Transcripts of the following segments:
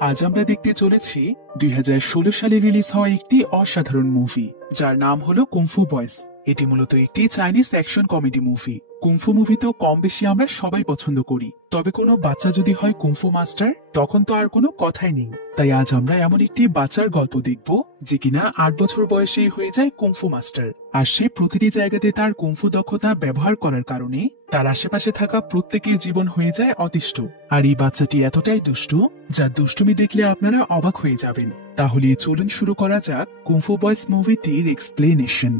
আজ আমরা দেখতে চলেছি 2016 সালে রিলিজ হওয়া একটি অসাধারণ মুভি, যার নাম হলো কুংফু বয়েজ। এটি মূলত একটি Chinese action comedy movie. Kung fu movie তো কম বেশি আমরা সবাই পছন্দ করি, তবে কোনো বাচ্চা যদি হয় কুংফু মাস্টার, তখন তো আর কোনো কথাই নেই। তাই আজ আমরা এমন একটি বাচ্চার গল্প দেখব যে কিনা 8 বছর বয়সেই হয়ে যায় কুংফু মাস্টার, আর সে প্রতিটি জায়গাতে তার কুংফু দক্ষতা ব্যবহার করার কারণে তার আশেপাশে থাকা প্রত্যেকের জীবন হয়ে যায় অতিষ্ঠ। আর এই বাচ্চাটি এতটাই দুষ্টু, যা দুষ্টুমি দেখলে আপনারা অবাক হয়ে যাবেন। তাহলে চলুন শুরু করা যাক কুংফু বয়েজ মুভিটির এক্সপ্লেনেশন।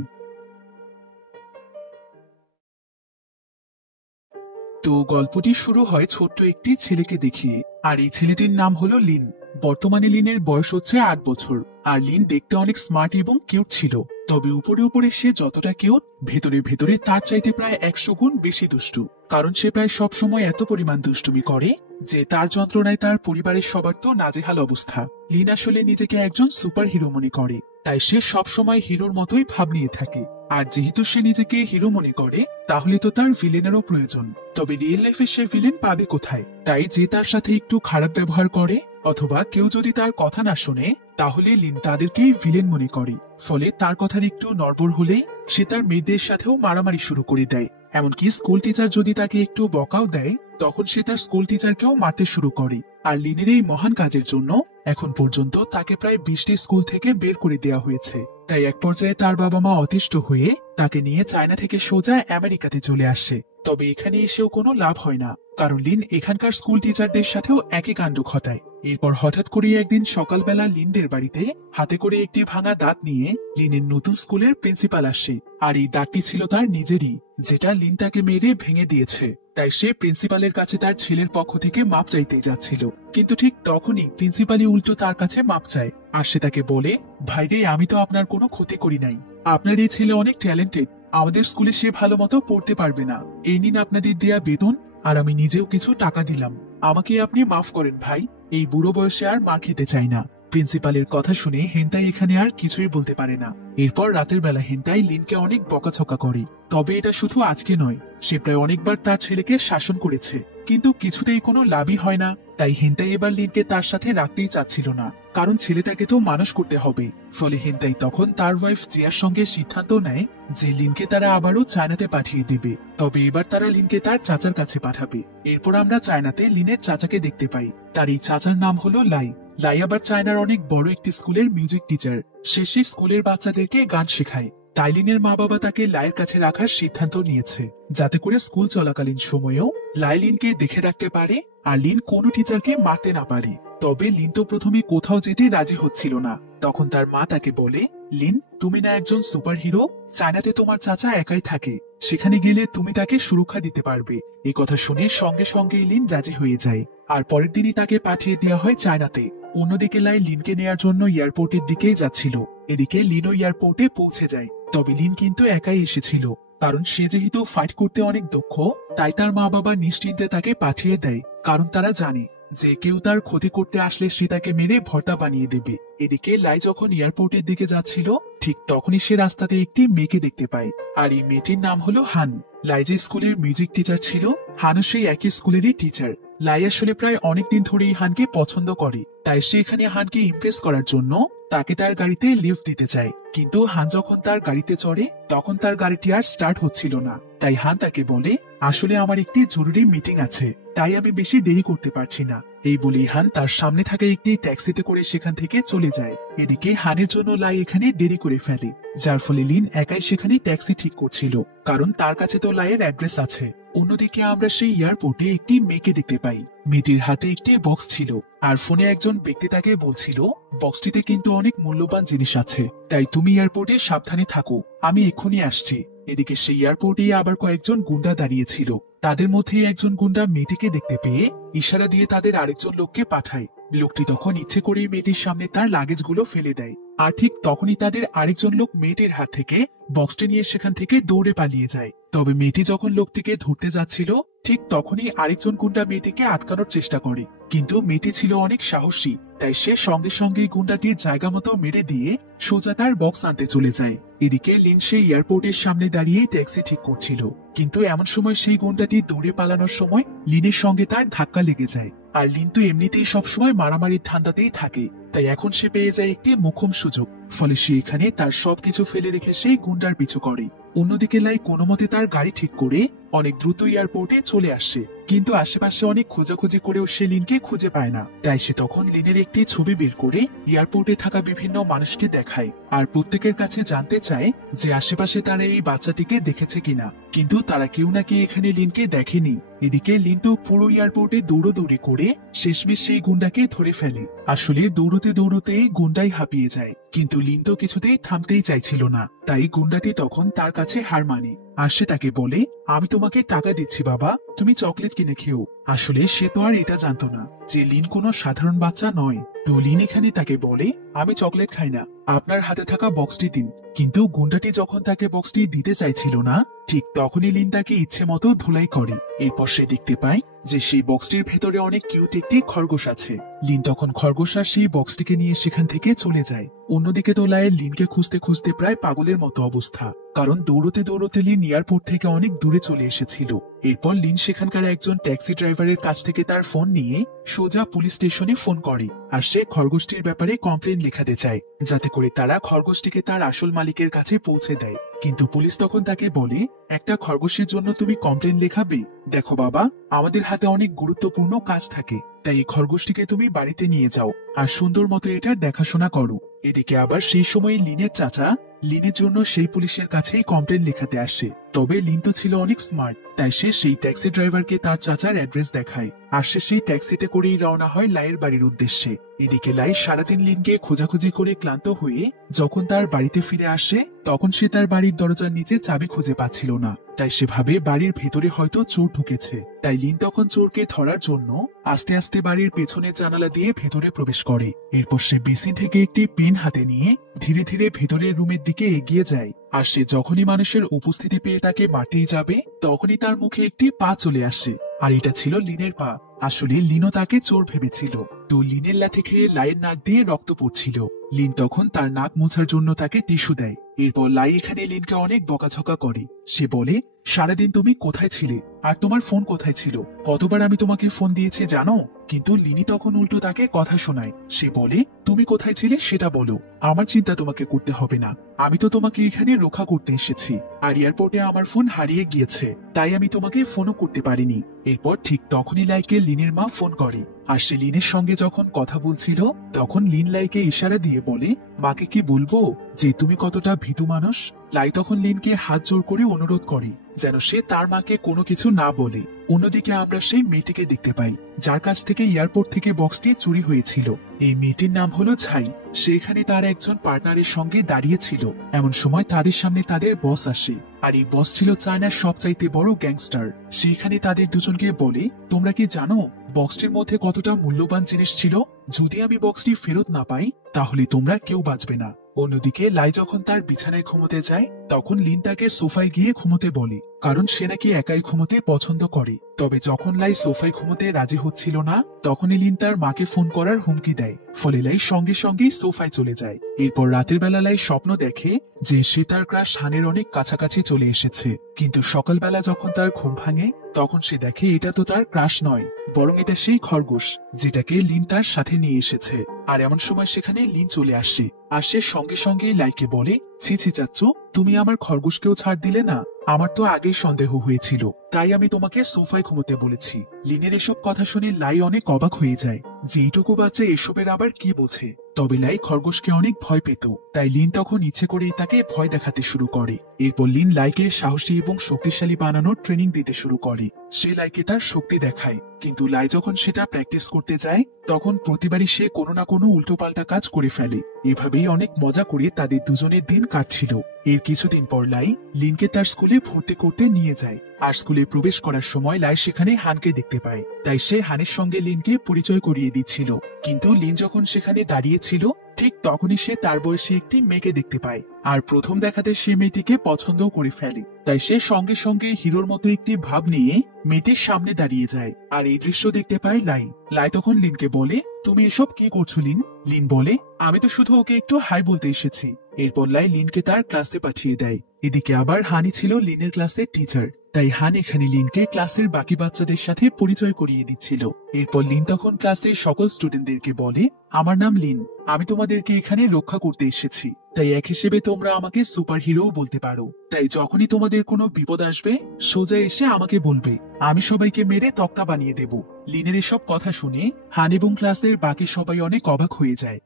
তো গল্পটি শুরু হয় ছোট্ট একটি ছেলেকে দেখিয়ে, আর এই ছেলেটির নাম হলো লিন। বর্তমানে লিনের বয়স হচ্ছে 8 বছর। আর লিন দেখতে অনেক স্মার্ট এবং কিউট ছিল, তবে উপরে উপরে সে যতটা কিউট, ভেতরে ভেতরে তার চাইতে প্রায় 100 গুণ বেশি দুষ্টু। কারণ সে প্রায় সব সময় এত পরিমাণ দুষ্টুমি করে যে তার যন্ত্রণায় তার পরিবারের সবার তো নাজেহাল অবস্থা। লিন আসলে নিজেকে একজন সুপার হিরো মনে করে, তাই সে সব সময় হিরোর মতোই ভাব নিয়ে থাকে। আর যেহেতু সে নিজেকে হিরো মনে করে, তাহলে তো তার ভিলেনেরও প্রয়োজন। তবে রিয়েল লাইফে সে ভিলেন পাবে কোথায়? তাই যে তার সাথে একটু খারাপ ব্যবহার করে অথবা কেউ যদি তার কথা না শোনে, তাহলে লিন তাদেরকেই ভিলেন মনে করে। ফলে তার কথার একটু নড়বড় হলেই সে তার মেয়েদের সাথেও মারামারি শুরু করে দেয়। এমনকি স্কুল টিচার যদি তাকে একটু বকাও দেয়, তখন সে তার স্কুল টিচারকেও মারতে শুরু করে। আর লিনের এই মহান কাজের জন্য এখন পর্যন্ত তাকে প্রায় 20টি স্কুল থেকে বের করে দেওয়া হয়েছে। তাই এক পর্যায়ে তার বাবা মা অতিষ্ঠ হয়ে তাকে নিয়ে চায়না থেকে সোজা আমেরিকাতে চলে আসে। তবে এখানে এসেও কোনো লাভ হয় না, কারণ লিন এখানকার স্কুল টিচারদের সাথেও একই কাণ্ড ঘটায়। এরপর হঠাৎ করে একদিন সকালবেলা লিনদের বাড়িতে হাতে করে একটি ভাঙা দাঁত নিয়ে লিনের নতুন স্কুলের প্রিন্সিপাল আসে। আর এই দাঁতটি ছিল তার নিজেরই, যেটা লিন তাকে মেরে ভেঙে দিয়েছে। তাই সে প্রিন্সিপালের কাছে তার ছেলের পক্ষ থেকে মাপ চাইতে যাচ্ছিল, কিন্তু ঠিক তখনই প্রিন্সিপালই উল্টো তার কাছে মাপ চায়। আর সে তাকে বলে, ভাইরে, আমি তো আপনার কোনো ক্ষতি করি নাই। আপনার এই ছেলে অনেক ট্যালেন্টেড, আমাদের স্কুলে সে ভালো মতো পড়তে পারবে না। এই নিন আপনাদের দেয়া বেতন, আর আমি নিজেও কিছু টাকা দিলাম। আমাকে আপনি মাফ করেন ভাই, এই বুড়ো বয়সে আর মার খেতে চাই না। প্রিন্সিপালের কথা শুনে হেন্তাই এখানে আর কিছুই বলতে পারে না। এরপর রাতের বেলা হেন্তাই লিনকে অনেক বকাছকা করে। তবে এটা শুধু আজকে নয়, সে প্রায় অনেকবার তার ছেলেকে শাসন করেছে, কিন্তু কিছুতেই কোনো লাভই হয় না। তাই হেন্তাই এবার লিনকে তার সাথে রাখতেই চাচ্ছিল না, কারণ ছেলেটাকে তো মানুষ করতে হবে। ফলে হেন্তাই তখন তার ওয়াইফ জিয়ার সঙ্গে সিদ্ধান্ত নেয় যে লিনকে তারা আবারও চায়নাতে পাঠিয়ে দেবে। তবে এবার তারা লিনকে তার চাচার কাছে পাঠাবে। এরপর আমরা চায়নাতে লিনের চাচাকে দেখতে পাই। তার এই চাচার নাম হলো লাই। লাই আবার চায়নার অনেক বড় একটি স্কুলের মিউজিক টিচার। সে সেই স্কুলের বাচ্চাদেরকে গান শেখায়। তাই লিনের মা বাবা তাকে লাইয়ের কাছে রাখার সিদ্ধান্ত নিয়েছে, যাতে করে স্কুল চলাকালীন সময়েও লাই লিনকে দেখে রাখতে পারে আর লিন কোনো টিচারকে মারতে না পারে। তবে লিন তো প্রথমে কোথাও যেতে রাজি হচ্ছিল না। তখন তার মা তাকে বলে, লিন, তুমি না একজন সুপার হিরো? চায়নাতে তোমার চাচা একাই থাকে, সেখানে গেলে তুমি তাকে সুরক্ষা দিতে পারবে। এই কথা শুনে সঙ্গে সঙ্গে লিন রাজি হয়ে যায়। আর পরের দিনই তাকে পাঠিয়ে দেওয়া হয় চায়নাতে। অন্যদিকে লাই লিনকে নেয়ার জন্য এয়ারপোর্টের দিকেই যাচ্ছিল। এদিকে লিনও এয়ারপোর্টে পৌঁছে যায়। তবে লিন কিন্তু একাই এসেছিল, কারণ সে যেহেতু ফাইট করতে অনেক দক্ষ, তাই তার মা বাবা নিশ্চিন্তে তাকে পাঠিয়ে দেয়, কারণ তারা জানে যে কেউ তার ক্ষতি করতে আসলে সে তাকে মেরে ভর্তা বানিয়ে দেবে। এদিকে লাই যখন এয়ারপোর্টের দিকে যাচ্ছিল, ঠিক তখনই সে রাস্তাতে একটি মেয়েকে দেখতে পায়। আর এই মেয়েটির নাম হলো হান। লাই যে স্কুলের মিউজিক টিচার ছিল, হানও সেই একই স্কুলেরই টিচার। লাই আসলে প্রায় অনেকদিন ধরেই হানকে পছন্দ করে, তাই সে এখানে হানকে ইমপ্রেস করার জন্য তাকে তার গাড়িতে লিফট দিতে চায়। কিন্তু হান যখন তার গাড়িতে চড়ে, তখন তার গাড়িটি আর স্টার্ট হচ্ছিল না। তাই হান তাকে বলে, আসলে আমার একটি জরুরি মিটিং আছে, তাই আমি বেশি দেরি করতে পারছি না। এই বলে হান তার সামনে থাকা একটি ট্যাক্সিতে করে সেখান থেকে চলে যায়। এদিকে হানের জন্য লাই এখানে দেরি করে ফেলে, যার ফলে লিন একাই সেখানে ট্যাক্সি ঠিক করছিল, কারণ তার কাছে তো লাইয়ের অ্যাড্রেস আছে। অন্যদিকে আমরা সেই এয়ারপোর্টে একটি মেয়েকে দেখতে পাই। মেয়েটির হাতে একটি বক্স ছিল, আর ফোনে একজন ব্যক্তি তাকে বলছিল, বক্সটিতে কিন্তু অনেক মূল্যবান জিনিস আছে, তাই তুমি এয়ারপোর্টে সাবধানে থাকো, আমি এক্ষুনি আসছি। এদিকে সেই এয়ারপোর্টে আবার কয়েকজন গুন্ডা দাঁড়িয়েছিল। তাদের মধ্যে একজন গুন্ডা মেয়েটিকে দেখতে পেয়ে ইশারা দিয়ে তাদের আরেকজন লোককে পাঠায়। লোকটি তখন ইচ্ছে করেই মেয়েটির সামনে তার লাগেজগুলো ফেলে দেয়। আর ঠিক তখনই তাদের আরেকজন লোক মেয়েটির হাত থেকে বক্সটি নিয়ে সেখান থেকে দৌড়ে পালিয়ে যায়। তবে মেয়েটি যখন লোকটিকে ধরতে যাচ্ছিল, ঠিক তখনই আরেকজন গুন্ডা মেয়েটিকে আটকানোর চেষ্টা করে, কিন্তু মেয়েটি ছিল অনেক সাহসী, তাই সে সঙ্গে সঙ্গে গুন্ডাটির জায়গা মতো মেরে দিয়ে সোজা তার বক্স আনতে চলে যায়। এদিকে লিন সেই এয়ারপোর্টের সামনে দাঁড়িয়ে ট্যাক্সি ঠিক করছিল, কিন্তু এমন সময় সেই গুন্ডাটি দৌড়ে পালানোর সময় লিনের সঙ্গে তার ধাক্কা লেগে যায়। আর লিন তো এমনিতেই সবসময় মারামারির ধান্দাতেই থাকে, তাই এখন সে পেয়ে যায় একটি মোক্ষম সুযোগ। ফলে সে এখানে তার সবকিছু ফেলে রেখে সেই গুন্ডার পিছু করে। অন্যদিকে লাই কোনো মতে তার গাড়ি ঠিক করে অনেক দ্রুত এয়ারপোর্টে চলে আসে, কিন্তু আশেপাশে অনেক খোঁজাখুঁজি করেও সে লিনকে খুঁজে পায় না। তাই সে তখন লিনের একটি ছবি বের করে এয়ারপোর্টে থাকা বিভিন্ন মানুষকে দেখায়, আর প্রত্যেকের কাছে জানতে চায় যে আশেপাশে তারা এই বাচ্চাটিকে দেখেছে কিনা। কিন্তু তারা কেউ নাকি এখানে লিনকে দেখেনি। এদিকে লিন তো পুরো এয়ারপোর্টে দৌড়োদৌড়ি করে শেষমেশ সেই গুন্ডাকে ধরে ফেলে। আসলে দৌড়তে দৌড়তে গুন্ডাই হাঁপিয়ে যায়, কিন্তু লিন তো কিছুতেই থামতেই চাইছিল না। তাই গুন্ডাটি তখন তার কাছে হার মানে, আর সে তাকে বলে, আমি তোমাকে টাকা দিচ্ছি বাবা, তুমি চকলেট কিনে খেও। আসলে সে তো আর এটা জানতো না যে লিন কোনো সাধারণ বাচ্চা নয়। তো লিন এখানে তাকে বলে, আমি চকলেট খাই না, আপনার হাতে থাকা বক্সটি দিন। কিন্তু গুন্ডাটি যখন তাকে বক্সটি দিতে চাইছিল না, ঠিক তখনই লিন তাকে ইচ্ছে মতো ধুলাই করে। এরপর সে দেখতে পায় যে সেই বক্সটির ভেতরে অনেক কিউট একটি খরগোশ আছে। লিন তখন খরগোশ আর সেই বক্সটিকে নিয়ে সেখান থেকে চলে যায়। অন্যদিকে তো লায়ের লিনকে খুঁজতে খুঁজতে প্রায় পাগলের মতো অবস্থা, কারণ দৌড়তে দৌড়তে লিন এয়ারপোর্ট থেকে অনেক দূরে চলে এসেছিল। এরপর লিন সেখানকার একজন ট্যাক্সি ড্রাইভারের কাছ থেকে তার ফোন নিয়ে সোজা পুলিশ স্টেশনে ফোন করে, আর সে খরগোশটির ব্যাপারে কমপ্লেন লেখাতে চায়, যাতে করে তারা খরগোশটিকে তার আসল মালিকের কাছে পৌঁছে দেয়। কিন্তু পুলিশ তখন তাকে বলে, একটা খরগোশের জন্য তুমি কমপ্লেন লেখাবে? দেখো বাবা, আমাদের হাতে অনেক গুরুত্বপূর্ণ কাজ থাকে, তাই এই খরগোশটিকে তুমি বাড়িতে নিয়ে যাও আর সুন্দর মতো এটার দেখাশোনা করো। এদিকে আবার সেই সময় লিনের চাচা লিনের জন্য সেই পুলিশের কাছেই কমপ্লেন লেখাতে আসে। তবে লিন তো ছিল অনেক স্মার্ট, তাই সে সেই ট্যাক্সি ড্রাইভারকে তার চাচার অ্যাড্রেস দেখায়, আর সে সেই ট্যাক্সিতে করেই রওনা হয় লাইয়ের বাড়ির উদ্দেশ্যে। এদিকে লাই সারাদিন লিনকে খোঁজাখুঁজি করে ক্লান্ত হয়ে যখন তার বাড়িতে ফিরে আসে, তখন সে তার বাড়ির দরজার নিচে চাবি খুঁজে পাচ্ছিল না। তাই সে ভাবে বাড়ির ভেতরে হয়তো চোর ঢুকেছে। তাই লিন তখন চোরকে ধরার জন্য আস্তে আস্তে বাড়ির পেছনের জানালা দিয়ে ভেতরে প্রবেশ করে। এরপর সে বেসিন থেকে একটি পেন হাতে নিয়ে ধীরে ধীরে ভেতরের রুমের দিকে এগিয়ে যায়। আর সে যখনই মানুষের উপস্থিতি পেয়ে তাকে মারতেই যাবে, তখনই তার মুখে একটি পা চলে আসে, আর এটা ছিল লিনের পা। আসলে লিনও তাকে চোর ভেবেছিল। তো লিনের লাথি খেয়ে লাইয়ের নাক দিয়ে রক্ত পড়ছিল। লিন তখন তার নাক মোছার জন্য তাকে টিস্যু দেয়। এরপর লাই এখানে লিনকে অনেক বকাঝকা করে। সে বলে, সারাদিন তুমি কোথায় ছিলে, আর তোমার ফোন কোথায় ছিল? কতবার আমি তোমাকে ফোন দিয়েছি জানো? কিন্তু লিনি তখন উল্টো তাকে কথা শোনায়। সে বলে, তুমি কোথায় ছিলে সেটা বলো, আমার চিন্তা তোমাকে করতে হবে না। আমি তো তোমাকে এখানে রক্ষা করতে এসেছি, আর এয়ারপোর্টে আমার ফোন হারিয়ে গিয়েছে, তাই আমি তোমাকে ফোনও করতে পারিনি। এরপর ঠিক তখনই লাইকে লিনের মা ফোন করে, আর সে লিনের সঙ্গে যখন কথা বলছিল, তখন লিন লাইকে ইশারা দিয়ে বলে, মাকে কি বলবো যে তুমি কতটা ভীতু মানুষ? লাই তখন লিনকে হাত জোর করে অনুরোধ করে যেন সে তার মাকে কোনো কিছু না বলে। অন্যদিকে আমরা সেই মেয়েটিকে দেখতে পাই যার কাছ থেকে এয়ারপোর্ট থেকে বক্সটি চুরি হয়েছিল। এই মেয়েটির নাম হলো ছাই। সে এখানে তার একজন পার্টনারের সঙ্গে দাঁড়িয়েছিল। এমন সময় তাদের সামনে তাদের বস আসে, আর এই বস ছিল চায়নার সবচাইতে বড় গ্যাংস্টার। সে এখানে তাদের দুজনকে বলে, তোমরা কি জানো বক্সটির মধ্যে কতটা মূল্যবান জিনিস ছিল? যদি আমি বক্সটি ফেরত না পাই, তাহলে তোমরা কেউ বাঁচবে না। অন্যদিকে লাই যখন তার বিছানায় ঘুমোতে যায়, তখন লিন তাকে সোফায় গিয়ে ঘুমোতে বলে, কারণ সে নাকি একাই ঘুমোতে পছন্দ করে। তবে যখন লাই সোফায় ঘুমোতে রাজি হচ্ছিল না, তখনই লিন তার মাকে ফোন করার হুমকি দেয়। ফলে লাই সঙ্গে সঙ্গেই সোফায় চলে যায়। এরপর রাতের বেলা লাই স্বপ্ন দেখে যে সে তার ক্রাশ হানের অনেক কাছাকাছি চলে এসেছে। কিন্তু সকালবেলা যখন তার ঘুম ভাঙে, তখন সে দেখে এটা তো তার ক্রাশ নয়, বরং এটা সেই খরগোশ যেটাকে লিন তার সাথে নিয়ে এসেছে। আর এমন সময় সেখানে লিন চলে আসে, আর সে সঙ্গে সঙ্গে লাইকে বলে, ছি ছি চাচ্চু, তুমি আমার খরগোশকেও ছাড় দিলে না। আমার তো আগেই সন্দেহ হয়েছিল, তাই আমি তোমাকে সোফায় ঘুমোতে বলেছি। লিনের এসব কথা শুনে লাই অনেক অবাক হয়ে যায় যে এইটুকু বাচ্চা এসবের আবার কি বোঝে। তবে লাই খরগোশকে অনেক ভয় পেত, তাই লিন তখন ইচ্ছে করেই তাকে ভয় দেখাতে শুরু করে। এরপর লিন লাইকে সাহসী এবং শক্তিশালী বানানোর ট্রেনিং দিতে শুরু করে। সে লাইকে তার শক্তি দেখায়, কিন্তু লাই যখন সেটা প্র্যাকটিস করতে যায়, তখন প্রতিবারই সে কোনো না কোনো উল্টোপাল্টা কাজ করে ফেলে। এভাবেই অনেক মজা করে তাদের দুজনের দিন কাটছিল। এর কিছুদিন পর লাই লিনকে তার স্কুলে ভর্তি করতে নিয়ে যায়। আর স্কুলে প্রবেশ করার সময় লাই সেখানে হানকে দেখতে পায়, তাই সে হানের সঙ্গে লিনকে পরিচয় করিয়ে দিচ্ছিল। কিন্তু লিন যখন সেখানে দাঁড়িয়েছিল, ঠিক তখনই সে তার বয়সী একটি মেয়েকে দেখতে পায়, আর প্রথম দেখাতে সে মেয়েটিকে পছন্দও করে ফেলে। তাই সে সঙ্গে সঙ্গে হিরোর মতো একটি ভাব নিয়ে মেয়েটির সামনে দাঁড়িয়ে যায়। আর এই দৃশ্য দেখতে পায় লাই। লাই তখন লিনকে বলে, তুমি এসব কি করছো লিন? লিন বলে, আমি তো শুধু ওকে একটু হাই বলতে এসেছি। এরপর লাই লিনকে তার ক্লাসে পাঠিয়ে দেয়। এদিকে আবার হানি ছিল লিনের ক্লাসের টিচার। তাই হান এখানে লিনকে ক্লাসের বাকি বাচ্চাদের সাথে পরিচয় করিয়ে দিচ্ছিল। এরপর লিন তখন ক্লাসের সকল স্টুডেন্টদেরকে বলে, আমার নাম লিন, আমি তোমাদেরকে এখানে রক্ষা করতে এসেছি, তাই এক হিসেবে তোমরা আমাকে সুপার হিরো বলতে পারো। তাই যখনই তোমাদের কোনো বিপদ আসবে সোজা এসে আমাকে বলবে, আমি সবাইকে মেরে তক্তা বানিয়ে দেব। লিনের এসব কথা শুনে হান এবং ক্লাসের বাকি সবাই অনেক অবাক হয়ে যায়।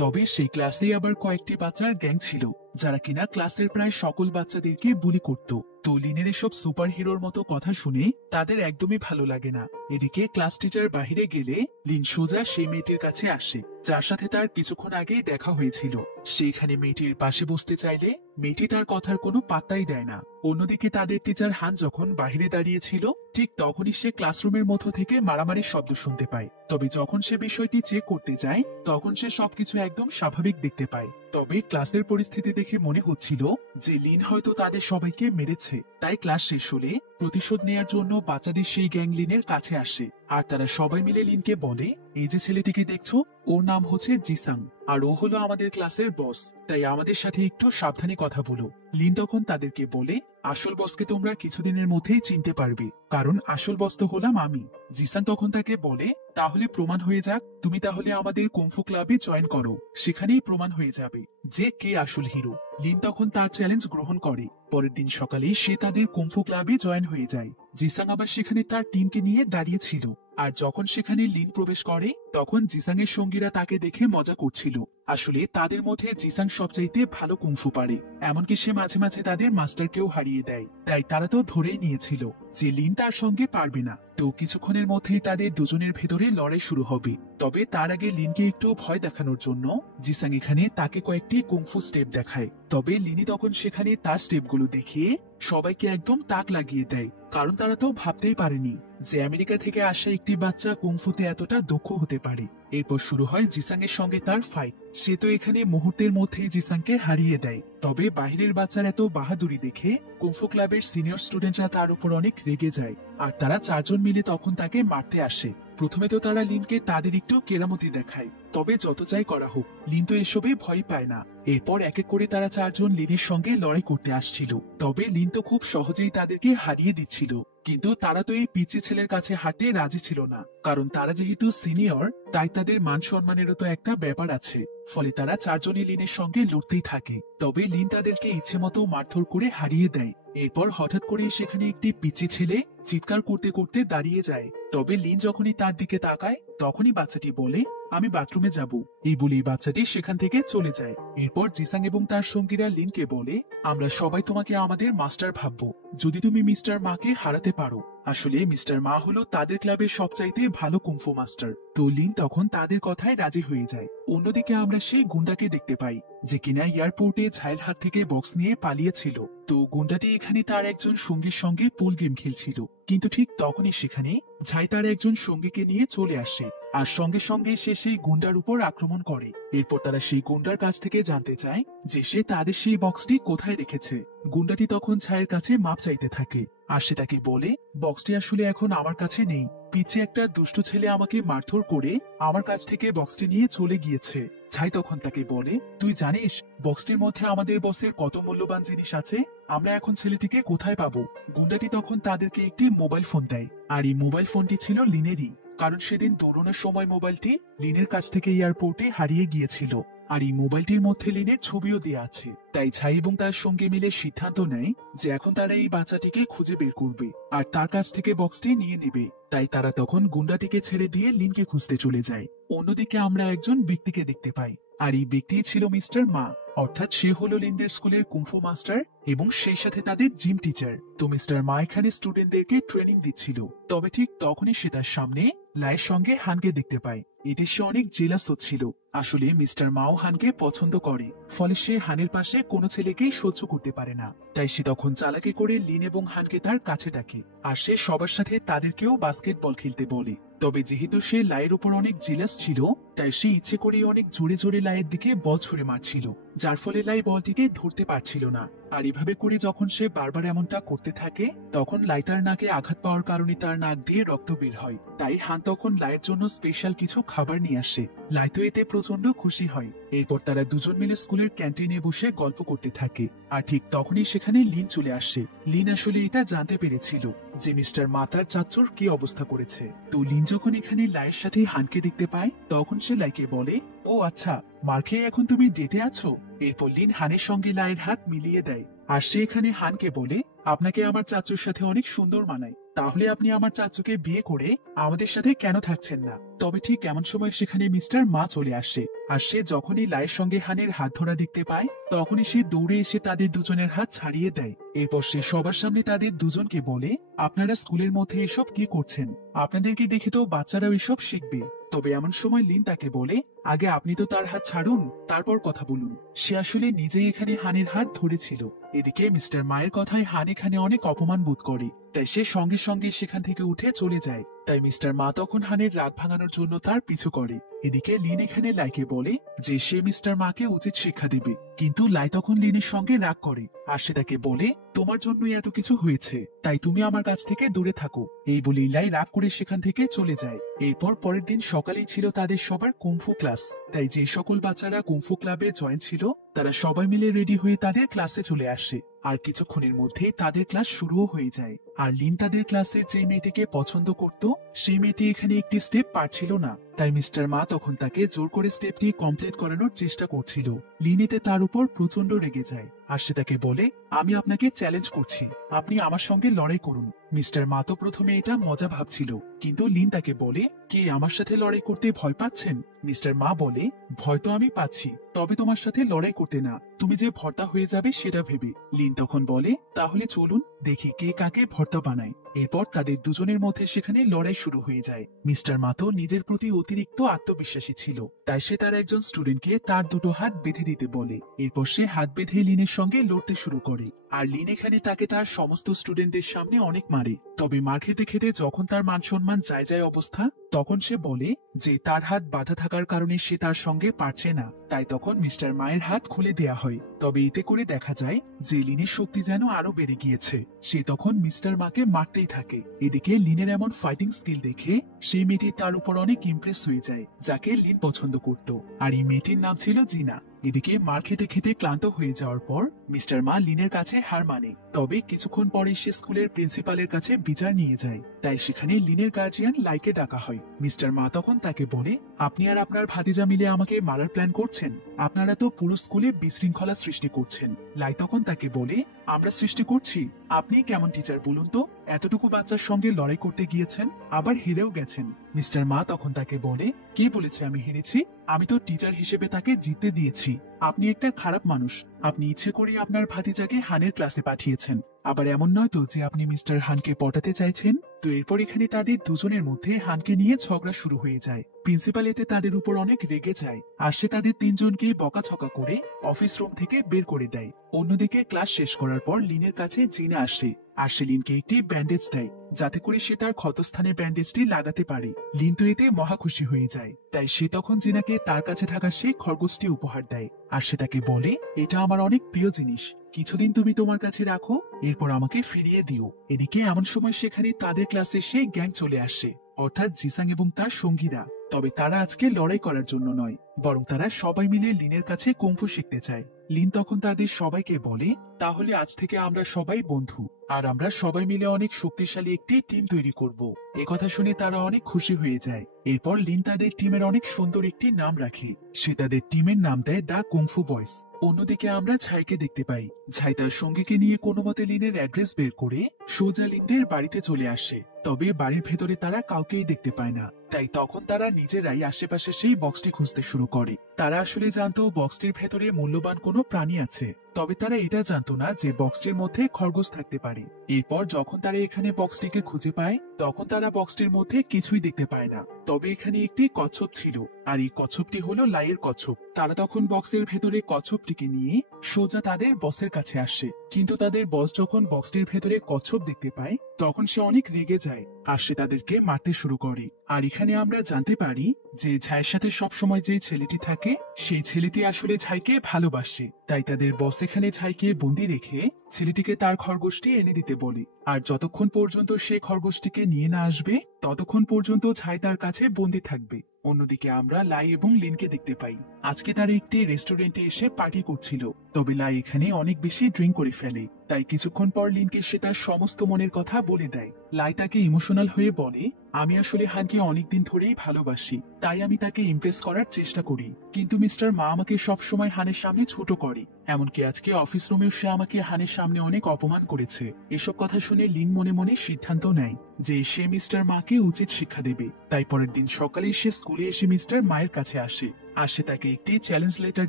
তবে সেই ক্লাসে আবার কয়েকটি বাচ্চার গ্যাং ছিল যারা কিনা ক্লাসের প্রায় সকল বাচ্চাদেরকে বুলি করত। তো লিনের এসব সুপার হিরোর মতো কথা শুনে তাদের একদমই ভালো লাগে না। এদিকে ক্লাস টিচার বাহিরে গেলে লিন সোজা সেই মেয়েটির কাছে আসে যার সাথে তার কিছুক্ষণ আগেই দেখা হয়েছিল। সেখানে মেয়েটির পাশে বসতে চাইলে মেয়েটি তার কথার কোনো পাত্তাই দেয় না। অন্যদিকে তাদের টিচার হান যখন বাহিরে দাঁড়িয়েছিল ঠিক তখনই সে ক্লাসরুমের মধ্য থেকে মারামারির শব্দ শুনতে পায়। তবে যখন সে বিষয়টি চেক করতে যায় তখন সে সবকিছু একদম স্বাভাবিক দেখতে পায়। তবে ক্লাসের পরিস্থিতি দেখে মনে হচ্ছিল যে লিন হয়তো তাদের সবাইকে মেরেছে। তাই ক্লাস শেষ হলে প্রতিশোধ নেয়ার জন্য বাচ্চাদের সেই গ্যাং লিনের কাছে আসে আর তারা সবাই মিলে লিনকে বলে, এই যে ছেলেটিকে দেখছো ওর নাম হচ্ছে জিসাং, আর ও হলো আমাদের ক্লাসের বস, তাই আমাদের সাথে একটু সাবধানে কথা বলো। লিন তখন তাদেরকে বলে, আসল বসকে তোমরা কিছুদিনের মধ্যেই চিনতে পারবে, কারণ আসল বস তো হলাম আমি। জিসাং তখন তাকে বলে, তাহলে প্রমাণ হয়ে যাক, তুমি তাহলে আমাদের কুংফু ক্লাবে জয়েন করো, সেখানেই প্রমাণ হয়ে যাবে যে কে আসল হিরো। লিন তখন তার চ্যালেঞ্জ গ্রহণ করে। পরের দিন সকালে সে তাদের কুংফু ক্লাবে জয়েন হয়ে যায়। জিসাং আবার সেখানে তার টিমকে নিয়ে দাঁড়িয়েছিল, আর যখন সেখানে লিন প্রবেশ করে তখন জিসাং এর সঙ্গীরা তাকে দেখে মজা করছিল। আসলে তাদের মধ্যে জিসাং সবচাইতে ভালো কুংফু পারে, এমনকি সে মাঝে মাঝে তাদের মাস্টারকেও হারিয়ে দেয়। তাই তারা তো ধরেই নিয়েছিল যে লিন তার সঙ্গে পারবে না। তো কিছুক্ষণের মধ্যেই তাদের দুজনের ভেতরে লড়াই শুরু হবে। তবে তার আগে লিনকে একটু ভয় দেখানোর জন্য জিসাং এখানে তাকে কয়েকটি কুংফু স্টেপ দেখায়। তবে লিনি তখন সেখানে তার স্টেপগুলো দেখিয়ে সবাইকে একদম তাক লাগিয়ে দেয়, কারণ তারা তো ভাবতেই পারেনি যে আমেরিকা থেকে আসা একটি বাচ্চা কুংফুতে এতটা দক্ষ হতে পারে। এরপর শুরু হয় জিসাং এর সঙ্গে তার ফাইট। সে তো এখানে মুহূর্তের মধ্যেই জিসাংকে হারিয়ে দেয়। তবে বাহিরের বাচ্চার এত বাহাদুরি দেখে কুংফু ক্লাবের সিনিয়র স্টুডেন্টরা তার উপর অনেক রেগে যায়, আর তারা চারজন মিলে তখন তাকে মারতে আসে। প্রথমে তো তারা লিনকে তাদের একটু কেরামতি দেখায়, তবে যত যাই করা হোক লিন তো এসবে ভয় পায় না। এরপর এক এক করে তারা চারজন লিনের সঙ্গে লড়াই করতে আসছিল। তবে লিন তো খুব সহজেই তাদেরকে হারিয়ে দিচ্ছিল, কিন্তু তারা তো এই পিচ্চি ছেলের কাছে হাঁটতে রাজি ছিল না, কারণ তারা যেহেতু সিনিয়র তাই তাদের মান সম্মানেরও তো একটা ব্যাপার আছে। ফলে তারা চারজনই লিনের সঙ্গে লড়তেই থাকে। তবে লিন তাদেরকে ইচ্ছে মতো মারধর করে হারিয়ে দেয়। এরপর হঠাৎ করে সেখানে একটি পিচ্চি ছেলে চিৎকার করতে করতে দাঁড়িয়ে যায়। তবে লিন যখনই তার দিকে তাকায় তখনই বাচ্চাটি বলে, আমি বাথরুমে যাব। এই বলেই বাচ্চাটি সেখান থেকে চলে যায়। এরপর জিসাং এবং তার সঙ্গীরা লিনকে বলে, আমরা সবাই তোমাকে আমাদের মাস্টার ভাববো যদি তুমি মিস্টার মাকে হারাতে পারো। আসলে মিস্টার মা হলো তাদের ক্লাবের সবচাইতে ভালো কুংফু মাস্টার। তো লিন তখন তাদের কথায় রাজি হয়ে যায়। অন্যদিকে আমরা সেই গুন্ডাকে দেখতে পাই যে কিনা এয়ারপোর্টে ঝাইয়ের হাত থেকে বক্স নিয়ে পালিয়েছিল। তো গুন্ডাটি এখানে তার একজন সঙ্গীর সঙ্গে পুল গেম খেলছিল, কিন্তু ঠিক তখনই সেখানে ঝাই তার একজন সঙ্গীকে নিয়ে চলে আসে, আর সঙ্গে সঙ্গে সে সেই গুন্ডার উপর আক্রমণ করে। এরপর তারা সেই গুন্ডার কাছ থেকে জানতে চায় যে সে তাদের সেই বক্সটি কোথায় রেখেছে। গুন্ডাটি তখন ছায়ের কাছে মাপ চাইতে থাকে, আর সে তাকে বলে, বক্সটি আসলে এখন আমার কাছে নেই, পিছে একটা দুষ্টু ছেলে আমাকে মারধর করে আমার কাছ থেকে বক্সটি নিয়ে চলে গিয়েছে। ছাই তখন তাকে বলে, তুই জানিস বক্সটির মধ্যে আমাদের বসের কত মূল্যবান জিনিস আছে, আমরা এখন ছেলেটিকে কোথায় পাবো? গুন্ডাটি তখন তাদেরকে একটি মোবাইল ফোন দেয়, আর এই মোবাইল ফোনটি ছিল লিনেরই, কারণ সেদিন দৌড়ানোর সময় মোবাইলটি লিনের কাছ থেকে এয়ারপোর্টে হারিয়ে গিয়েছিল। আর এই মোবাইলটির মধ্যে লিনের ছবিও দেয়া আছে। তাই ছাই এবং তার সঙ্গে মিলে সিদ্ধান্ত নেয় যে এখন তারা এই বাচ্চাটিকে খুঁজে বের করবে আর তার কাছ থেকে বক্সটি নিয়ে নেবে। তাই তারা তখন গুন্ডাটিকে ছেড়ে দিয়ে লিনকে খুঁজতে চলে যায়। অন্যদিকে আমরা একজন ব্যক্তিকে দেখতে পাই, আর এই ব্যক্তি ছিল মিস্টার মা, অর্থাৎ সে হলো লিনদের স্কুলের কুংফু মাস্টার এবং সেই সাথে তাদের জিম টিচার। তো মিস্টার মা এখানে স্টুডেন্টদেরকে ট্রেনিং দিচ্ছিল। তবে ঠিক তখনই সে তার সামনে লাইয়ের সঙ্গে হানকে দেখতে পায়। এতে সে অনেক জেলাস হচ্ছিল। আসলে মিস্টার মাও হানকে পছন্দ করে, ফলে সে হানের পাশে কোনো ছেলেকেই সহ্য করতে পারে না। তাই সে তখন চালাকি করে লিন এবং হানকে তার কাছে ডাকে, আর সে সবার সাথে তাদেরকেও বাস্কেটবল খেলতে বলে। তবে যেহেতু সে লাইয়ের উপর অনেক জেলাস ছিল তাই সে ইচ্ছে করে অনেক জোরে জোরে লাইয়ের দিকে বল ছুড়ে মারছিল, যার ফলে লাই বলটিকে ধরতে পারছিল না। আর এভাবে করে যখন সে বারবার এমনটা করতে থাকে তখন লাই তার নাকে আঘাত পাওয়ার কারণে তার নাক দিয়ে রক্ত বের হয়। তাই হান তখন লাইয়ের জন্য স্পেশাল কিছু খাবার নিয়ে আসে। লাই তো এতে প্রচন্ড খুশি হয়। এরপর তারা দুজন মিলে স্কুলের ক্যান্টিনে বসে গল্প করতে থাকে। আর ঠিক তখনই সেখানে লিন চলে আসে। লিন আসলে এটা জানতে পেরেছিল যে মিস্টার মাতার চাচুর কি অবস্থা করেছে। তো লিন যখন এখানে লাইয়ের সাথে হানকে দেখতে পায় তখন সে লাইকে বলে, ও আচ্ছা, মার খেয়ে এখন তুমি ডেটে আছো। এরপর লিন হানের সঙ্গে লাইয়ের হাত মিলিয়ে দেয়। আর সে এখানে হানকে বলে, আপনাকে আমার চাচুর সাথে অনেক সুন্দর মানায়, তাহলে আপনি আমার চাচুকে বিয়ে করে আমাদের সাথে কেন থাকছেন না। তবে ঠিক এমন সময় সেখানে মিস্টার মা চলে আসে। আর সে যখনই লাইয়ের সঙ্গে হানের হাত ধরা দেখতে পায় তখনই সে দৌড়ে এসে তাদের দুজনের হাত ছাড়িয়ে দেয়। এরপর সে সবার সামনে তাদের দুজনকে বলে, আপনারা স্কুলের মধ্যে এসব কি করছেন? আপনাদেরকে দেখে তো বাচ্চারাও এসব শিখবে। তবে এমন সময় লিন তাকে বলে, আগে আপনি তো তার হাত ছাড়ুন, তারপর কথা বলুন। সে আসলে নিজেই এখানে হানের হাত ধরেছিল। এদিকে মিস্টার মায়ের কথায় হান এখানে অনেক অপমান বোধ করে, তাই সে সঙ্গে সঙ্গে সেখান থেকে উঠে চলে যায়। তাই মিস্টার মা তখন হানের রাগ ভাঙানোর জন্য তার পিছু করে। এদিকে লিন এখানে লাইকে বলে যে সে মিস্টার মাকে উচিত শিক্ষা দেবে, কিন্তু লাই তখন লিনের সঙ্গে রাগ করে। আর সে তাকে বলে, তোমার জন্যই এত কিছু হয়েছে, তাই তুমি আমার কাছ থেকে দূরে থাকো। এই বলে লাই রাগ করে সেখান থেকে চলে যায়। এরপর পরের দিন সকালেই ছিল তাদের সবার কুংফু ক্লাস। তাই যে সকল বাচ্চারা কুংফু ক্লাবে জয়েন ছিল তারা সবাই মিলে রেডি হয়ে তাদের ক্লাসে চলে আসে। আর কিছুক্ষণের মধ্যেই তাদের ক্লাস শুরুও হয়ে যায়। আর লিন তাদের ক্লাসের যে মেয়েটিকে পছন্দ করত সেই মেয়েটি এখানে একটি স্টেপ পারছিল না। তাই মিস্টার মা তখন তাকে জোর করে স্টেপটি কমপ্লিট করানোর চেষ্টা করছিল। লিন এতে তার উপর প্রচন্ড রেগে যায়। আর সে তাকে বলে, আমি আপনাকে চ্যালেঞ্জ করছি, আপনি আমার সঙ্গে লড়াই করুন। মিস্টার মা তো প্রথমে এটা মজা ভাবছিল, কিন্তু লিন তাকে বলে, কে আমার সাথে লড়াই করতে ভয় পাচ্ছেন? মিস্টার মা বলে, ভয় তো আমি পাচ্ছি, তবে তোমার সাথে লড়াই করতে না, তুমি যে ভর্তা হয়ে যাবে সেটা ভেবে। লিন তখন বলে, তাহলে চলুন দেখি কে কাকে ভর্তা বানায়। এরপর তাদের দুজনের মধ্যে সেখানে লড়াই শুরু হয়ে যায়। মিস্টার মা তো নিজের প্রতি অতিরিক্ত আত্মবিশ্বাসী ছিল, তাই সে তার একজন স্টুডেন্টকে তার দুটো হাত বেঁধে দিতে বলে। এরপর সে হাত বেঁধে লিনের সঙ্গে লড়তে শুরু করে। আর লিন এখানে তাকে তার সমস্ত স্টুডেন্টদের সামনে অনেক মারে। তবে মার খেতে খেতে যখন তার মান সম্মান যায় যায় অবস্থা, তখন সে বলে যে তার হাত বাঁধা থাকার কারণে সে তার সঙ্গে পারছে না। তাই তখন মিস্টার মায়ের হাত খুলে দেয়া হয়। তবে এতে করে দেখা যায় যে লিনের শক্তি যেন আরো বেড়ে গিয়েছে। সে তখন মিস্টার মাকে মারতেই থাকে। এদিকে লিনের এমন ফাইটিং স্কিল দেখে সেই মেয়েটি তার উপর অনেক ইমপ্রেস হয়ে যায়, যাকে লিন পছন্দ করত। আর এই মেয়েটির নাম ছিল জিনা। এদিকে মার খেতে খেতে ক্লান্ত হয়ে যাওয়ার পর মিস্টার মা লিনের কাছে হার মানে। তবে কিছুক্ষণ পরে সে স্কুলের প্রিন্সিপালের কাছে বিচার নিয়ে যায়। তাই সেখানে লিনের গার্জিয়ান লাইকে ডাকা হয়। মিস্টার মা তখন তাকে বলে, আপনি আর আপনার ভাতিজা মিলে আমাকে মারার প্ল্যান করছেন? আপনারা তো পুরো স্কুলে বিশৃঙ্খলা সৃষ্টি করছেন। লাই তখন তাকে বলে, আমরা সৃষ্টি করছি? আপনি কেমন টিচার বলুন তো? এতটুকু বাচ্চার সঙ্গে লড়াই করতে গিয়েছেন, আবার হেরেও গেছেন। মিস্টার মা তখন তাকে বলে, কে বলেছে আমি হেরেছি? আমি তো টিচার হিসেবে তাকে জিততে দিয়েছি। আপনি একটা খারাপ মানুষ। আপনি ইচ্ছে করে আপনার ভাতিজাকে হানের ক্লাসে পাঠিয়েছেন। আবার এমন নয় তো যে আপনি মিস্টার হানকে পটাতে চাইছেন। তো এরপর এখানে তাদের দুজনের মধ্যে হানকে নিয়ে ঝগড়া শুরু হয়ে যায়। প্রিন্সিপাল এতে তাদের উপর অনেক রেগে যায়। আর সে তাদের তিনজনকে বকাঝকা করে অফিস রুম থেকে বের করে দেয়। অন্যদিকে ক্লাস শেষ করার পর লিনের কাছে জিনা আসে। আর সে লিনকে একটি ব্যান্ডেজ দেয়, যাতে করে সে তার ক্ষতস্থানে ব্যান্ডেজটি লাগাতে পারে। লিন তো এতে মহা খুশি হয়ে যায়। তাই সে তখন জিনাকে তার কাছে থাকা সেই খরগোশটি উপহার দেয়। আর সে তাকে বলে, এটা আমার অনেক প্রিয় জিনিস, কিছুদিন তুমি তোমার কাছে রাখো, এরপর আমাকে ফিরিয়ে দিও। এদিকে এমন সময় সেখানে তাদের ক্লাসে সেই গ্যাং চলে আসে, অর্থাৎ জিসাং এবং তার সঙ্গীরা। তবে তারা আজকে লড়াই করার জন্য নয়, বরং তারা সবাই মিলে লিনের কাছে কুংফু শিখতে চায়। লিন তখন তাদের সবাইকে বলে, তাহলে আজ থেকে আমরা সবাই বন্ধু, আর আমরা সবাই মিলে অনেক শক্তিশালী একটি টিম তৈরি করব। একথা শুনে তারা অনেক খুশি হয়ে যায়। এরপর লিন তাদের টিমের অনেক সুন্দর একটি নাম রাখে। সে তাদের টিমের নাম দেয় দ্য কুংফু বয়েজ। অন্যদিকে আমরা ছাইকে দেখতে পাই। ছাই তার সঙ্গীকে নিয়ে কোনো মতে লিনের অ্যাড্রেস বের করে সোজা লিনদের বাড়িতে চলে আসে। তবে বাড়ির ভেতরে তারা কাউকেই দেখতে পায় না। তাই তখন তারা নিজেরাই আশেপাশে সেই বক্সটি খুঁজতে শুরু করে। তারা আসলে জানতো বক্সটির ভেতরে মূল্যবান কোনো প্রাণী আছে, তবে তারা এটা জানতো না যে বক্সটির মধ্যে খরগোশ থাকতে পারে। এরপর যখন তারা এখানে বক্সটিকে খুঁজে পায় তখন তারা বক্সটির মধ্যে কিছুই দেখতে পায় না। তবে এখানে একটি কচ্ছপ ছিল, আর এই কচ্ছপটি হলো লাইয়ের কচ্ছপ। তারা তখন বক্সের ভেতরে কচ্ছপটিকে নিয়ে সোজা তাদের বসের কাছে আসে। কিন্তু তাদের বস যখন বক্সটির ভেতরে কচ্ছপ দেখতে পায় তখন সে অনেক রেগে যায়। আর সে তাদেরকে মারতে শুরু করে। আর এখানে আমরা জানতে পারি যে ঝাইয়ের সাথে সবসময় যে ছেলেটি থাকে সেই ছেলেটি আসলে ঝাইকে ভালোবাসে, তাই তাদের বস এখানে ঝাইকে বন্দি রেখে ছেলেটিকে তার খরগোশটি এনে দিতে বলে। আর যতক্ষণ পর্যন্ত সে খরগোশটিকে নিয়ে না আসবে ততক্ষণ পর্যন্ত ঝাই তার কাছে বন্দি থাকবে। অন্যদিকে আমরা লাই এবং লিনকে দেখতে পাই। আজকে তারা একটি রেস্টুরেন্টে এসে পার্টি করছিল, তবে লাই এখানে অনেক বেশি ড্রিঙ্ক করে ফেলে। তাই কিছুক্ষণ পর লিনকে সে তার সমস্ত মনের কথা বলে দেয়। লাই তাকে ইমোশনাল হয়ে বলে, আমি আসলে হানকে অনেকদিন ধরেই ভালোবাসি, তাই আমি তাকে ইমপ্রেস করার চেষ্টা করি, কিন্তু মিস্টার মা আমাকে সবসময় হানের সামনে ছোট করে। এমনকি আজকে অফিস রুমেও সে আমাকে হানের সামনে অনেক অপমান করেছে। এসব কথা শুনে লিন মনে মনে সিদ্ধান্ত নেয় যে সে মিস্টার মাকে উচিত শিক্ষা দেবে। তাই পরের দিন সকালে সে স্কুলে এসে মিস্টার মায়ের কাছে আসে আর সে তাকে একটি চ্যালেঞ্জ লেটার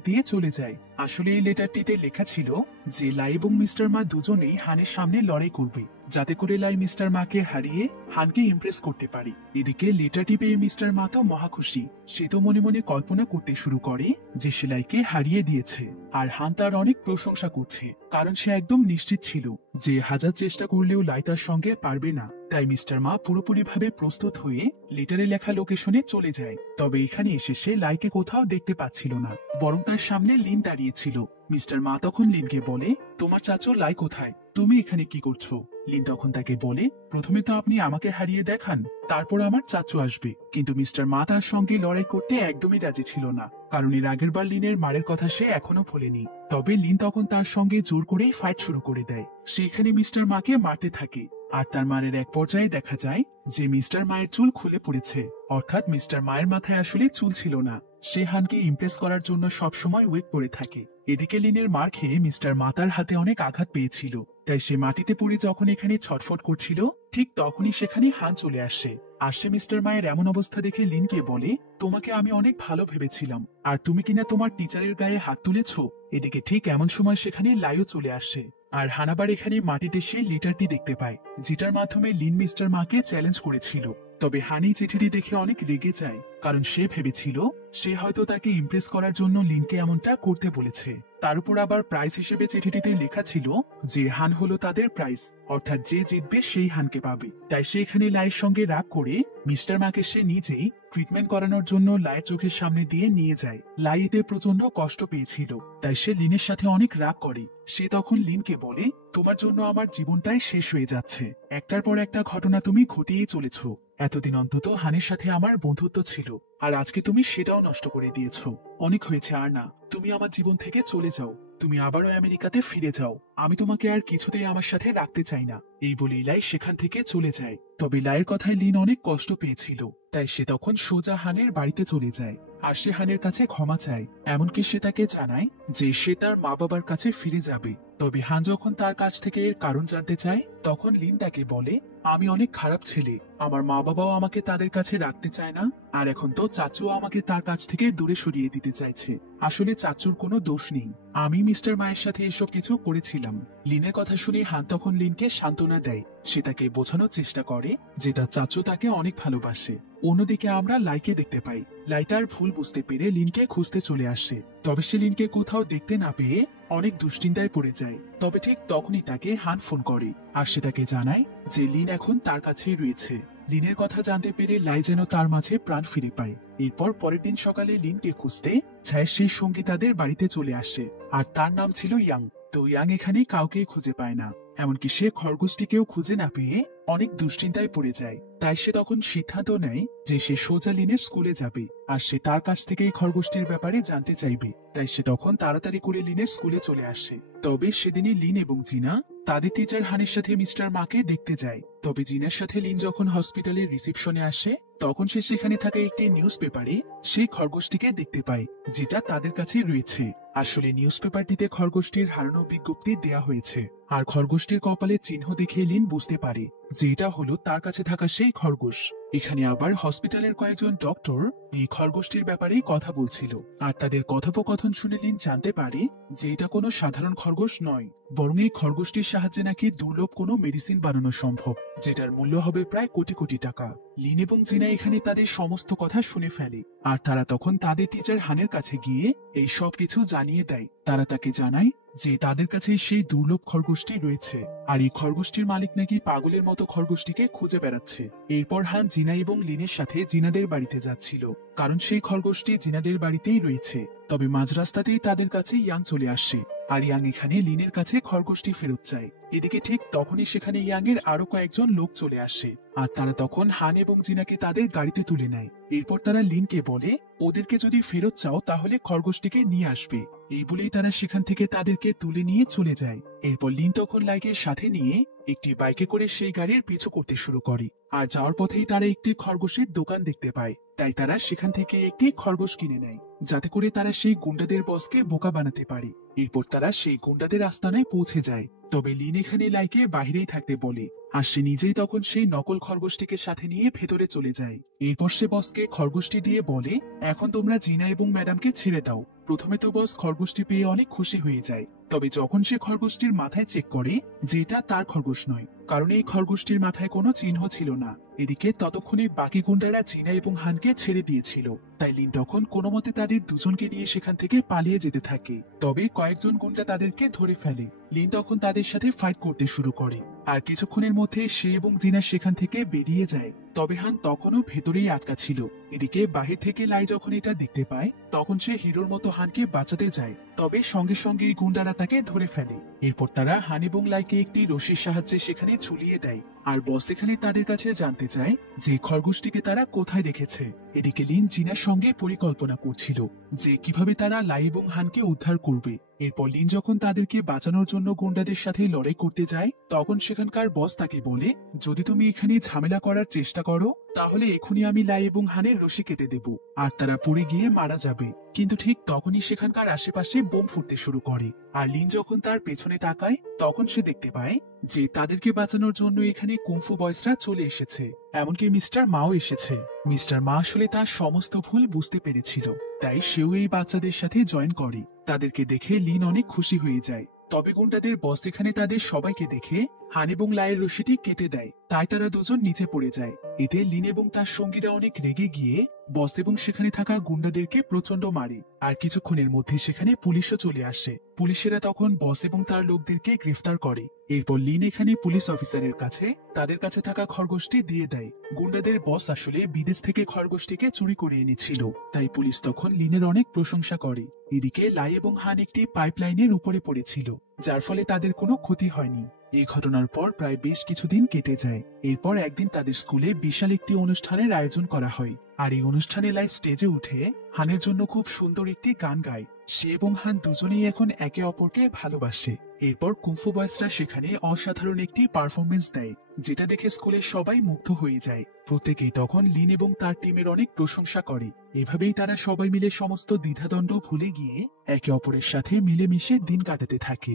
দিয়ে চলে যায়। আসলে এই লেটারটিতে লেখা ছিল যে লাই এবং মিস্টার মা দুজনেই হানের সামনে লড়াই করবে, যাতে করে লাই মিস্টার মাকে হারিয়ে হানকে ইমপ্রেস করতে পারে। এদিকে লেটারটি পেয়ে মিস্টার মা তো মহা খুশি। সে তো মনে মনে কল্পনা করতে শুরু করে যে সে লাইকে হারিয়ে দিয়েছে, আর হান তার অনেক প্রশংসা করছে, কারণ সে একদম নিশ্চিত ছিল যে হাজার চেষ্টা করলেও লাই তার সঙ্গে পারবে না। তাই মিস্টার মা পুরোপুরিভাবে প্রস্তুত হয়ে লেটারে লেখা লোকেশনে চলে যায়। তবে এখানে এসে সে লাইকে কোথাও দেখতে পাচ্ছিল না, বরং তার সামনে লিন দাঁড়িয়েছিল। মিস্টার মা তখন লিনকে বলে, তোমার চাচু লাই কোথায়? তুমি এখানে কি করছো? লিন তখন তাকে বলে, প্রথমে তো আপনি আমাকে হারিয়ে দেখান, তারপর আমার চাচু আসবে। কিন্তু মিস্টার মা তার সঙ্গে লড়াই করতে একদমই রাজি ছিল না, কারণ এর আগের বার লিনের মারের কথা সে এখনো ভোলেনি। তবে লিন তখন তার সঙ্গে জোর করেই ফাইট শুরু করে দেয়। সেখানে মিস্টার মাকে মারতে থাকে, আর তার মারের এক পর্যায়ে দেখা যায় যে মিস্টার মায়ের চুল খুলে পড়েছে, অর্থাৎ মিস্টার মায়ের মাথায় আসলে চুল ছিল না। সে হানকে ইমপ্রেস করার জন্য সবসময় ওয়েট পরে থাকে। এদিকে লিনের মার খেয়ে মিস্টার মা তার হাতে অনেক আঘাত পেয়েছিল, তাই সে মাটিতে পড়ে যখন এখানে ছটফট করছিল ঠিক তখনই সেখানে হান চলে আসে। আর সে মিস্টার মায়ের এমন অবস্থা দেখে লিনকে বলে, তোমাকে আমি অনেক ভালো ভেবেছিলাম, আর তুমি কিনা তোমার টিচারের গায়ে হাত তুলেছ। এদিকে ঠিক এমন সময় সেখানে লাইও চলে আসে, আর হানাবার এখানে মাটিতে সেই লেটারটি দেখতে পায়, যেটার মাধ্যমে লিন মিস্টার মাকে চ্যালেঞ্জ করেছিল। তবে হানি চিঠিটি দেখে অনেক রেগে যায়, কারণ সে ভেবেছিল সে হয়তো তাকে ইমপ্রেস করার জন্য লিনকে এমনটা করতে বলেছে। তার উপর আবার প্রাইজ হিসেবে চিঠিটিতে লেখা ছিল যে হান হলো তাদের প্রাইজ, অর্থাৎ যে জিতবে সেই হানকে পাবে। তাই সে এখানে লাইয়ের সঙ্গে রাগ করে মিস্টার মাকে সে নিজেই ট্রিটমেন্ট করানোর জন্য লাইয়ের চোখের সামনে দিয়ে নিয়ে যায়। লাই এতে প্রচন্ড কষ্ট পেয়েছিল, তাই সে লিনের সাথে অনেক রাগ করে। সে তখন লিনকে বলে, তোমার জন্য আমার জীবনটাই শেষ হয়ে যাচ্ছে, একটার পর একটা ঘটনা তুমি ঘটিয়েই চলেছ। এতদিন অন্তত হানের সাথে আমার বন্ধুত্ব ছিল, আর আজকে তুমি সেটাও নষ্ট করে দিয়েছ। অনেক হয়েছে আর না, তুমি আমার জীবন থেকে চলে যাও, তুমি আবারও আমেরিকাতে ফিরে যাও, আমি তোমাকে আর কিছুতেই আমার সাথে রাখতে চাই না। এই বলে লাই সেখান থেকে চলে যায়। তবে লাইয়ের কথায় লিন অনেক কষ্ট পেয়েছিল, তাই সে তখন সোজা হানের বাড়িতে চলে যায়, আর সে হানের কাছে ক্ষমা চায়। এমনকি সে তাকে জানায় যে সে তার মা বাবার কাছে ফিরে যাবে। তবে হান যখন তার কাছ থেকে এর কারণ জানতে চায় তখন লিন তাকে বলে, আমি অনেক খারাপ ছেলে, আমার মা বাবাও আমাকে তাদের কাছে রাখতে চায় না, আর এখন তো চাচুও আমাকে তার কাছ থেকে দূরে সরিয়ে দিতে চাইছে। আসলে চাচুর কোনো দোষ নেই, আমি মিস্টার মায়ের সাথে এসব কিছু করেছিলাম। লিনের কথা শুনে হান তখন লিনকে সান্ত্বনা দেয়। সে তাকে বোঝানোর চেষ্টা করে যে তার চাচু তাকে অনেক ভালোবাসে। অন্যদিকে আমরা লাইকে দেখতে পাই। লাইটার ভুল বুঝতে পেরে লিনকে খুঁজতে চলে আসে, তবে সে লিনকে কোথাও দেখতে না পেয়ে অনেক দুশ্চিন্তায় পড়ে যায়। তবে ঠিক তখনই তাকে হান ফোন করে, আর সে তাকে জানায় যে লিন এখন তার কাছেই রয়েছে। লিনের কথা জানতে পেরে লাই যেন তার মাঝে প্রাণ ফিরে পায়। এরপর পরের দিন সকালে লিনকে খুঁজতে ছায়ের সেই সঙ্গী তাদের বাড়িতে চলে আসে, আর তার নাম ছিল ইয়াং। তো ইয়াং এখানে কাউকে খুঁজে পায় না, এমনকি সে খরগোশটিকেও খুঁজে না পেয়ে অনেক দুশ্চিন্তায় পড়ে যায়। তাই সে তখন সিদ্ধান্ত নেয় যে সে সোজা লিনের স্কুলে যাবে, আর সে তার কাছ থেকে এই খরগোশটির ব্যাপারে জানতে চাইবে। তাই সে তখন তাড়াতাড়ি করে লিনের স্কুলে চলে আসে। তবে সেদিনই লিন এবং জিনা তাদের টিচার হানের সাথে মিস্টার মাকে দেখতে যায়। তবে জিনার সাথে লিন যখন হসপিটালের রিসেপশনে আসে তখন সে সেখানে থাকা একটি নিউজ পেপারে সেই খরগোশটিকে দেখতে পায়, যেটা তাদের কাছে রয়েছে। আসলে নিউজ পেপারটিতে খরগোশটির হারানো বিজ্ঞপ্তি দেয়া হয়েছে, আর খরগোশটির কপালে চিহ্ন দেখে লিন বুঝতে পারে যে এটা হলো তার কাছে থাকা সেই খরগোশ। এখানে আবার হসপিটালের কয়েকজন ডক্টর এই খরগোশটির ব্যাপারেই কথা বলছিল, আর তাদের কথোপকথন শুনে লিন জানতে পারে যে এটা কোনো সাধারণ খরগোশ নয়, বরং এই খরগোশটির সাহায্যে নাকি দুর্লভ কোনো মেডিসিন বানানো সম্ভব। যেটার মূল্য হবে প্রায় কোটি কোটি টাকা। লিন এবং জিনা এখানে তাদের সমস্ত কথা শুনে ফেলে, আর তারা তখন তাদের টিচার হানের কাছে গিয়ে এই সব কিছু জানিয়ে দেয়। তারা তাকে জানায় যে তাদের কাছে সেই দুর্লভ খরগোশটি রয়েছে, আর এই খরগোশটির মালিক নাকি পাগলের মতো খরগোশটিকে খুঁজে বেড়াচ্ছে। এরপর হান জিনা এবং লিনের সাথে জিনাদের বাড়িতে যাচ্ছিল, কারণ সেই খরগোশটি জিনাদের বাড়িতেই রয়েছে। তবে মাঝ রাস্তাতেই তাদের কাছে ইয়াং চলে আসে, আর ইয়াং এখানে লিনের কাছে খরগোশটি ফেরত চায়। এদিকে ঠিক তখনই সেখানে ইয়াং এর আরো কয়েকজন লোক চলে আসে, আর তারা তখন হান এবং জিনাকে তাদের গাড়িতে তুলে নেয়। এরপর তারা লিনকে বলে ওদেরকে যদি ফেরত চাও তাহলে খরগোশটিকে নিয়ে আসবে। এই বলেই তারা সেখান থেকে তাদেরকে তুলে নিয়ে চলে যায়। এরপর লিন তখন লাইকের সাথে নিয়ে একটি বাইকে করে সেই গাড়ির পিছু করতে শুরু করে, আর যাওয়ার পথেই তারা একটি খরগোশের দোকান দেখতে পায়। তাই তারা সেখান থেকে একটি খরগোশ কিনে নেয়, যাতে করে তারা সেই গুন্ডাদের বসকে বোকা বানাতে পারে। এরপর তারা সেই গুন্ডাদের আস্তানায় পৌঁছে যায়। তবে লিন এখানে লাইকে বাহিরেই থাকতে বলে, আর সে নিজেই তখন সেই নকল খরগোশটিকে সাথে নিয়ে ভেতরে চলে যায়। এরপর সে বসকে খরগোশটি দিয়ে বলে, এখন তোমরা জিনা এবং ম্যাডামকে ছেড়ে দাও। প্রথমে তো বস খরগোশটি পেয়ে অনেক খুশি হয়ে যায়, তবে যখন সে খরগোশটির মাথায় চেক করে যে এটা তার খরগোশ নয়, কারণ এই খরগোশটির মাথায় কোনো চিহ্ন ছিল না। এদিকে ততক্ষণে বাকি গুন্ডারা জিনা এবং হানকে ছেড়ে দিয়েছিল। তাই লিন তখন কোনো মতে তাদের দুজনকে নিয়ে সেখান থেকে পালিয়ে যেতে থাকে। তবে কয়েকজন গুন্ডা তাদেরকে ধরে ফেলে। লিন তখন তাদের সাথে ফাইট করতে শুরু করে, আর কিছুক্ষণের মধ্যে সে এবং জিনা সেখান থেকে বেরিয়ে যায়। তবে হান তখনও ভেতরেই আটকা ছিল। এদিকে বাহির থেকে লাই যখন এটা দেখতে পায়, তখন সে হিরোর মতো হানকে বাঁচাতে যায়। তবে সঙ্গে সঙ্গে এই গুন্ডারা তাকে ধরে ফেলে। এরপর তারা হান এবং লাইকে একটি রশির সাহায্যে সেখানে ঝুলিয়ে দেয়, আর বস এখানে তাদের কাছে জানতে চায় যে খরগোশটিকে তারা কোথায় রেখেছে। এদিকে লিন জিনার সঙ্গে পরিকল্পনা করছিল যে কিভাবে তারা লাই এবং হানকে উদ্ধার করবে। এরপর লিন যখন তাদেরকে বাঁচানোর জন্য গুন্ডাদের সাথে লড়াই করতে যায়, তখন সেখানকার বস তাকে বলে, যদি তুমি এখানে ঝামেলা করার চেষ্টা করো তাহলে এখনই আমি লাই এবং হানের রশি কেটে দেব, আর তারা পড়ে গিয়ে মারা যাবে। কিন্তু ঠিক তখনই সেখানকার আশেপাশে বোম ফুটতে শুরু করে, আর লিন যখন তার পেছনে তাকায় তখন সে দেখতে পায় যে তাদেরকে বাঁচানোর জন্য এখানে কুংফু বয়সরা চলে এসেছে। এমনকি মিস্টার মাও এসেছে। মিস্টার মা আসলে তার সমস্ত ভুল বুঝতে পেরেছিল, তাই সেও এই বাচ্চাদের সাথে জয়েন করে। তাদেরকে দেখে লিন অনেক খুশি হয়ে যায়। তবে গুন্ডাদের বস এখানে তাদের সবাইকে দেখে হান এবং লাইয়ের রশিটি কেটে দেয়, তাই তারা দুজন নিচে পড়ে যায়। এতে লিন এবং তার সঙ্গীরা অনেক রেগে গিয়ে বস এবং সেখানে থাকা গুন্ডাদেরকে প্রচন্ড মারে। আর কিছুক্ষণের মধ্যে সেখানে পুলিশও চলে আসে। পুলিশেরা তখন বস এবং তার লোকদেরকে গ্রেফতার করে। এরপর লিন এখানে পুলিশ অফিসারের কাছে তাদের কাছে থাকা খরগোশটি দিয়ে দেয়। গুন্ডাদের বস আসলে বিদেশ থেকে খরগোশটিকে চুরি করে এনেছিল, তাই পুলিশ তখন লিনের অনেক প্রশংসা করে। এদিকে লাই এবং হান একটি পাইপলাইনের উপরে পড়েছিল, যার ফলে তাদের কোনো ক্ষতি হয়নি। এই ঘটনার পর প্রায় বেশ কিছুদিন কেটে যায়। এরপর একদিন তাদের স্কুলে বিশাল একটি অনুষ্ঠানের আয়োজন করা হয়, আর এই অনুষ্ঠানে লাই স্টেজে উঠে হানের জন্য খুব সুন্দর একটি গান গায়। সে এবং হান দুজনেই এখন একে অপরকে ভালোবাসে। এরপর কুংফু বয়সরা সেখানে অসাধারণ একটি পারফরমেন্স দেয়, যেটা দেখে স্কুলের সবাই মুগ্ধ হয়ে যায়। প্রত্যেকেই তখন লিন এবং তার টিমের অনেক প্রশংসা করে। এভাবেই তারা সবাই মিলে সমস্ত দ্বিধাদ্বন্দ্ব ভুলে গিয়ে একে অপরের সাথে মিলেমিশে দিন কাটাতে থাকে।